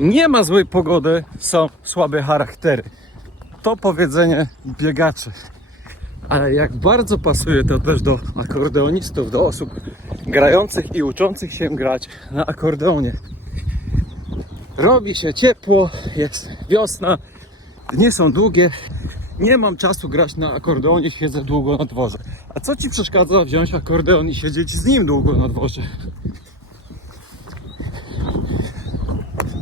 Nie ma złej pogody, są słabe charaktery. To powiedzenie biegaczy. Ale jak bardzo pasuje to też do akordeonistów, do osób grających i uczących się grać na akordeonie. Robi się ciepło, jest wiosna, dni są długie. Nie mam czasu grać na akordeonie, siedzę długo na dworze. A co ci przeszkadza wziąć akordeon i siedzieć z nim długo na dworze?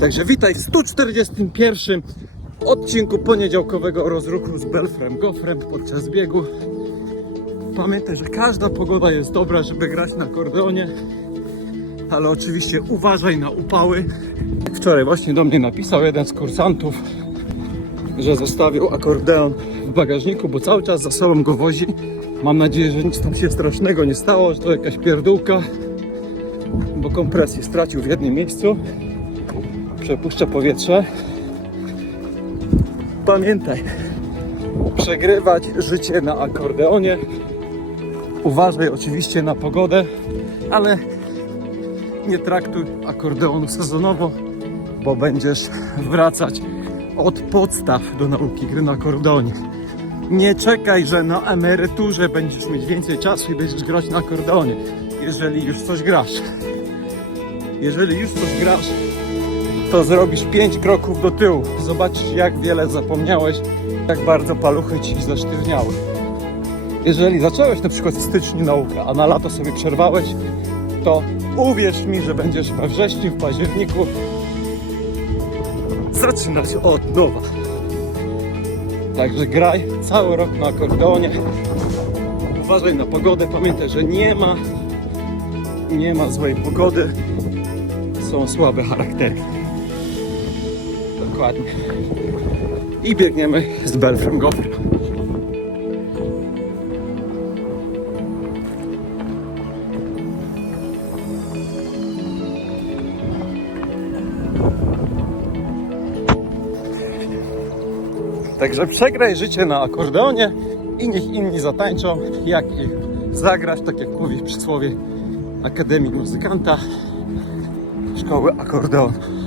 Także witaj w 141 odcinku poniedziałkowego rozruchu z Belfrem Gofrem podczas biegu. Pamiętaj, że każda pogoda jest dobra, żeby grać na akordeonie, ale oczywiście uważaj na upały. Wczoraj właśnie do mnie napisał jeden z kursantów, że zostawił akordeon w bagażniku, bo cały czas za sobą go wozi. Mam nadzieję, że nic tam się strasznego nie stało, że to jakaś pierdółka, bo kompresję stracił w jednym miejscu. Przepuszcza powietrze. Pamiętaj, przegrywać życie na akordeonie. Uważaj oczywiście na pogodę, ale nie traktuj akordeonu sezonowo, bo będziesz wracać od podstaw do nauki gry na akordeonie. Nie czekaj, że na emeryturze będziesz mieć więcej czasu i będziesz grać na akordeonie, jeżeli już coś grasz. Jeżeli już coś grasz, to zrobisz 5 kroków do tyłu. Zobaczysz, jak wiele zapomniałeś, jak bardzo paluchy ci zasztywniały. Jeżeli zacząłeś na przykład w styczniu naukę, a na lato sobie przerwałeś, to uwierz mi, że będziesz we wrześniu, w październiku zaczynać od nowa. Także graj cały rok na akordeonie. Uważaj na pogodę. Pamiętaj, że nie ma nie ma złej pogody. Są słabe charaktery. Dokładnie. I biegniemy z Belfrem Gofrem. Także przegraj życie na akordeonie i niech inni zatańczą, jak ich zagrać, tak jak mówi przysłowie Akademii Muzykanta Szkoły Akordeonu.